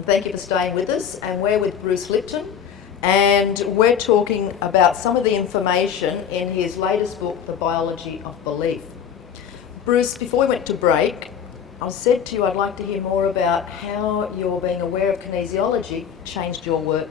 and thank you for staying with us. And we're with Bruce Lipton, and we're talking about some of the information in his latest book, The Biology of Belief. Bruce, before we went to break, I said to you I'd like to hear more about how your being aware of kinesiology changed your work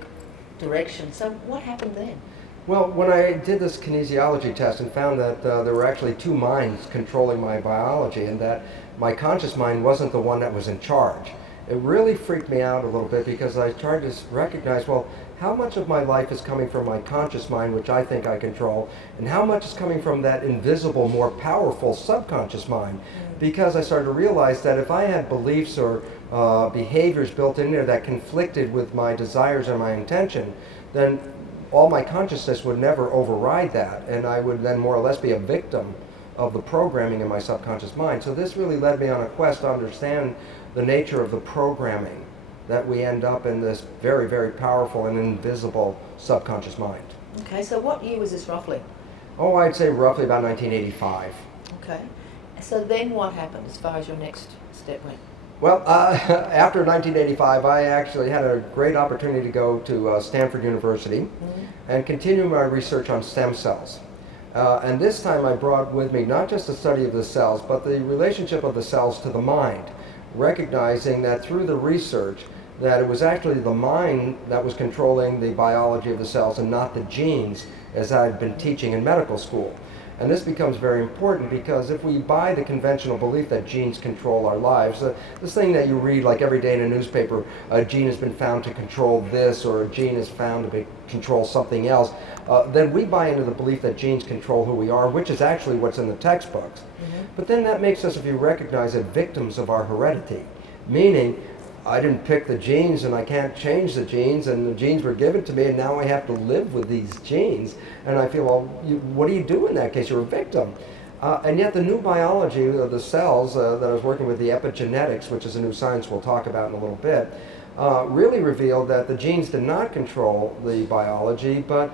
direction. So what happened then? Well, when I did this kinesiology test and found that there were actually two minds controlling my biology and that my conscious mind wasn't the one that was in charge, it really freaked me out a little bit because I tried to recognize, well, how much of my life is coming from my conscious mind, which I think I control, and how much is coming from that invisible, more powerful subconscious mind? Because I started to realize that if I had beliefs or behaviors built in there that conflicted with my desires and my intention, then all my consciousness would never override that, and I would then more or less be a victim of the programming in my subconscious mind. So this really led me on a quest to understand the nature of the programming that we end up in this very, very powerful and invisible subconscious mind. Okay, so what year was this roughly? Oh, I'd say roughly about 1985. Okay, so then what happened as far as your next step went? Well, after 1985, I actually had a great opportunity to go to Stanford University and continue my research on stem cells. And this time I brought with me not just the study of the cells, but the relationship of the cells to the mind, recognizing that through the research that it was actually the mind that was controlling the biology of the cells and not the genes, as I had been teaching in medical school. And this becomes very important because if we buy the conventional belief that genes control our lives, this thing that you read like every day in a newspaper, a gene has been found to control this or a gene is found to control something else, then we buy into the belief that genes control who we are, which is actually what's in the textbooks. But then that makes us, if you recognize it, victims of our heredity, meaning I didn't pick the genes and I can't change the genes, and the genes were given to me and now I have to live with these genes. And I feel, well, what do you do in that case? You're a victim. And yet the new biology of the cells that I was working with, the epigenetics, which is a new science we'll talk about in a little bit, really revealed that the genes did not control the biology, but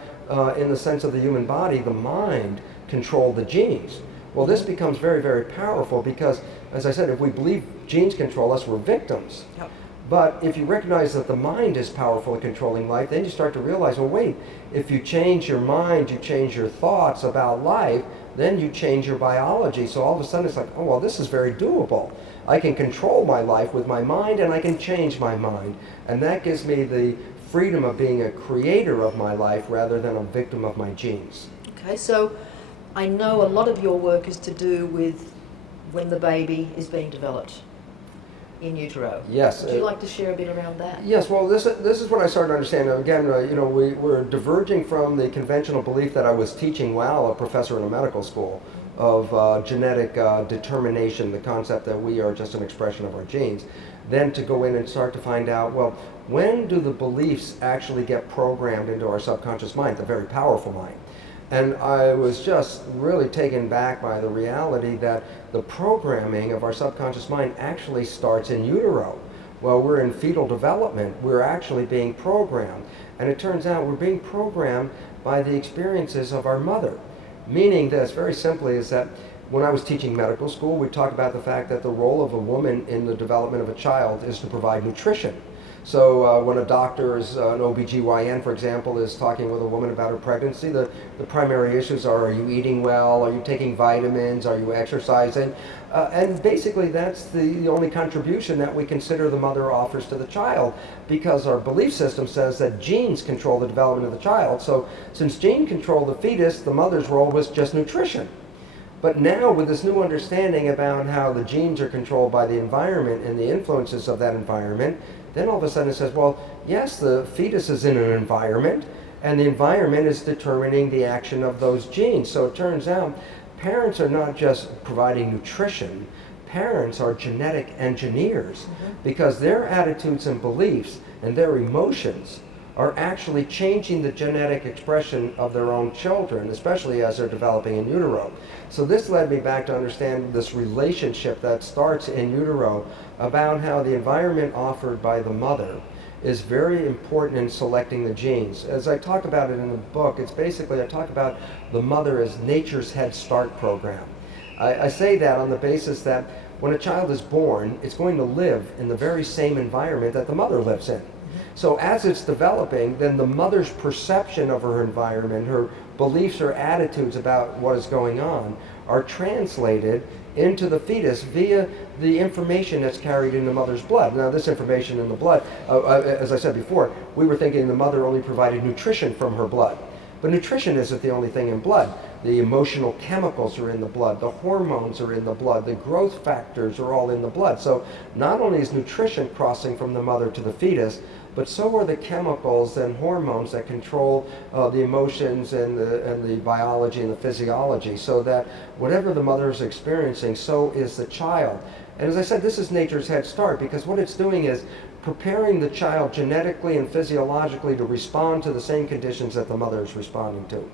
in the sense of the human body, the mind controlled the genes. Well, this becomes very, very powerful because, as I said, if we believe genes control us, we're victims. Yep. But if you recognize that the mind is powerful in controlling life, then you start to realize, well, wait, if you change your mind, you change your thoughts about life, then you change your biology. So all of a sudden it's like, oh, well, this is very doable. I can control my life with my mind and I can change my mind. And that gives me the freedom of being a creator of my life rather than a victim of my genes. Okay, so I know a lot of your work is to do with when the baby is being developed in utero. Yes. Would you like to share a bit around that? Yes, well, this is what I started to understand. Again, we're diverging from the conventional belief that I was teaching while a professor in a medical school of genetic determination, the concept that we are just an expression of our genes, then to go in and start to find out, well, when do the beliefs actually get programmed into our subconscious mind, the very powerful mind? And I was just really taken back by the reality that the programming of our subconscious mind actually starts in utero. While we're in fetal development, we're actually being programmed. And it turns out we're being programmed by the experiences of our mother. Meaning this, very simply, is that when I was teaching medical school, we talked about the fact that the role of a woman in the development of a child is to provide nutrition. So when a doctor, an OBGYN, for example, is talking with a woman about her pregnancy, the primary issues are you eating well? Are you taking vitamins? Are you exercising? And basically that's the only contribution that we consider the mother offers to the child, because our belief system says that genes control the development of the child. So since genes control the fetus, the mother's role was just nutrition. But now with this new understanding about how the genes are controlled by the environment and the influences of that environment, then all of a sudden it says, well, yes, the fetus is in an environment, and the environment is determining the action of those genes. So it turns out parents are not just providing nutrition, parents are genetic engineers, because their attitudes and beliefs and their emotions are actually changing the genetic expression of their own children, especially as they're developing in utero. So this led me back to understand this relationship that starts in utero about how the environment offered by the mother is very important in selecting the genes. As I talk about it in the book, it's basically, I talk about the mother as nature's Head Start program. I say that on the basis that when a child is born, it's going to live in the very same environment that the mother lives in. So as it's developing, then the mother's perception of her environment, her beliefs or attitudes about what is going on, are translated into the fetus via the information that's carried in the mother's blood. Now, this information in the blood, as I said before, we were thinking the mother only provided nutrition from her blood. But nutrition isn't the only thing in blood. The emotional chemicals are in the blood, the hormones are in the blood, the growth factors are all in the blood. So not only is nutrition crossing from the mother to the fetus, but so are the chemicals and hormones that control the emotions and the biology and the physiology, so that whatever the mother is experiencing, so is the child. And as I said, this is nature's head start, because what it's doing is preparing the child genetically and physiologically to respond to the same conditions that the mother is responding to.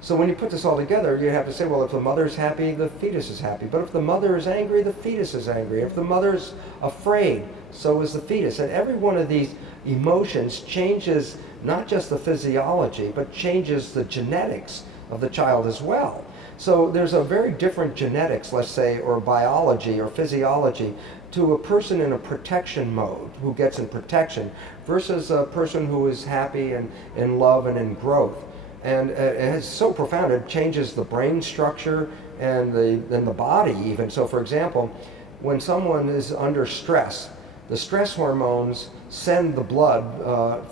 So when you put this all together, you have to say, well, if the mother's happy, the fetus is happy. But if the mother is angry, the fetus is angry. If the mother's afraid, so is the fetus. And every one of these emotions changes not just the physiology, but changes the genetics of the child as well. So there's a very different genetics, let's say, or biology or physiology to a person in a protection mode, who gets in protection, versus a person who is happy and in love and in growth. And it's so profound, it changes the brain structure and the body even. So for example, when someone is under stress, the stress hormones send the blood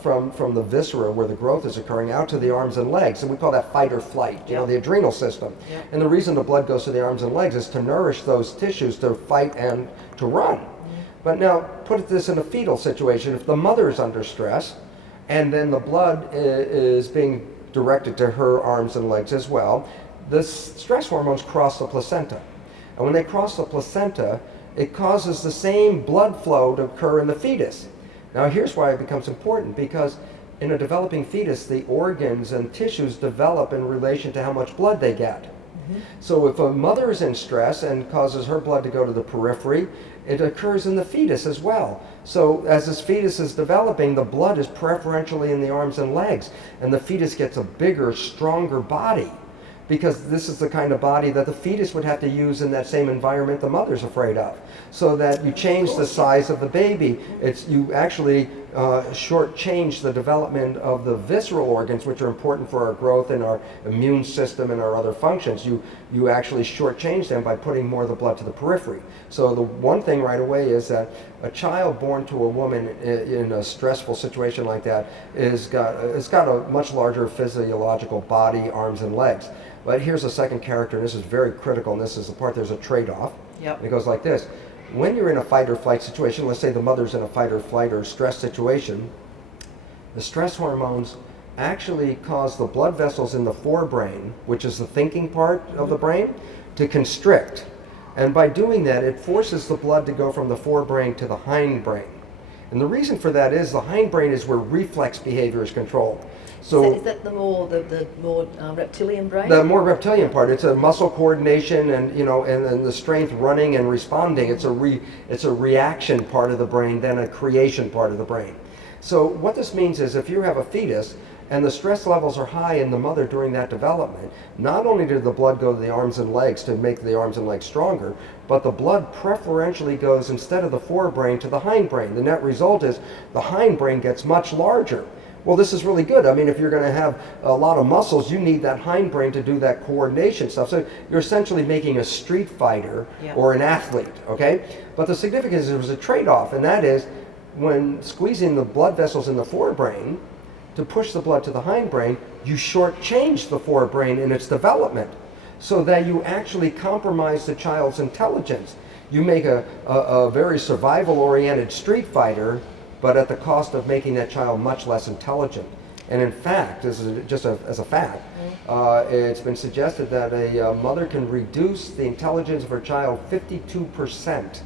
from the viscera where the growth is occurring out to the arms and legs, and we call that fight or flight, you know, the adrenal system. Yep. And the reason the blood goes to the arms and legs is to nourish those tissues to fight and to run. But now put this in a fetal situation. If the mother is under stress and then the blood is being directed to her arms and legs as well, the stress hormones cross the placenta. And when they cross the placenta, it causes the same blood flow to occur in the fetus. Now here's why it becomes important, because in a developing fetus, the organs and tissues develop in relation to how much blood they get. So if a mother is in stress and causes her blood to go to the periphery, it occurs in the fetus as well. So as this fetus is developing, the blood is preferentially in the arms and legs, and the fetus gets a bigger, stronger body, because this is the kind of body that the fetus would have to use in that same environment the mother's afraid of. So that you change the size of the baby, you actually shortchange the development of the visceral organs, which are important for our growth and our immune system and our other functions. You actually shortchange them by putting more of the blood to the periphery. So the one thing right away is that a child born to a woman in a stressful situation like that has got a much larger physiological body, arms and legs. But here's a second character, and this is very critical, and this is the part there's a trade-off. Yep. It goes like this. When you're in a fight or flight situation, let's say the mother's in a fight or flight or stress situation, the stress hormones actually cause the blood vessels in the forebrain, which is the thinking part of the brain, to constrict. And by doing that, it forces the blood to go from the forebrain to the hindbrain. And the reason for that is the hindbrain is where reflex behavior is controlled. So is that the more reptilian brain? The more reptilian part. It's a muscle coordination and and the strength running and responding. It's a reaction part of the brain than a creation part of the brain. So what this means is if you have a fetus and the stress levels are high in the mother during that development, not only did the blood go to the arms and legs to make the arms and legs stronger, but the blood preferentially goes instead of the forebrain to the hindbrain. The net result is the hindbrain gets much larger. Well, this is really good. I mean, if you're going to have a lot of muscles, you need that hindbrain to do that coordination stuff. So you're essentially making a street fighter or an athlete, okay? But the significance is there was a trade-off, and that is when squeezing the blood vessels in the forebrain to push the blood to the hindbrain, you shortchange the forebrain in its development so that you actually compromise the child's intelligence. You make a very survival-oriented street fighter, but at the cost of making that child much less intelligent. And in fact, this is just as a fact, it's been suggested that a mother can reduce the intelligence of her child 52%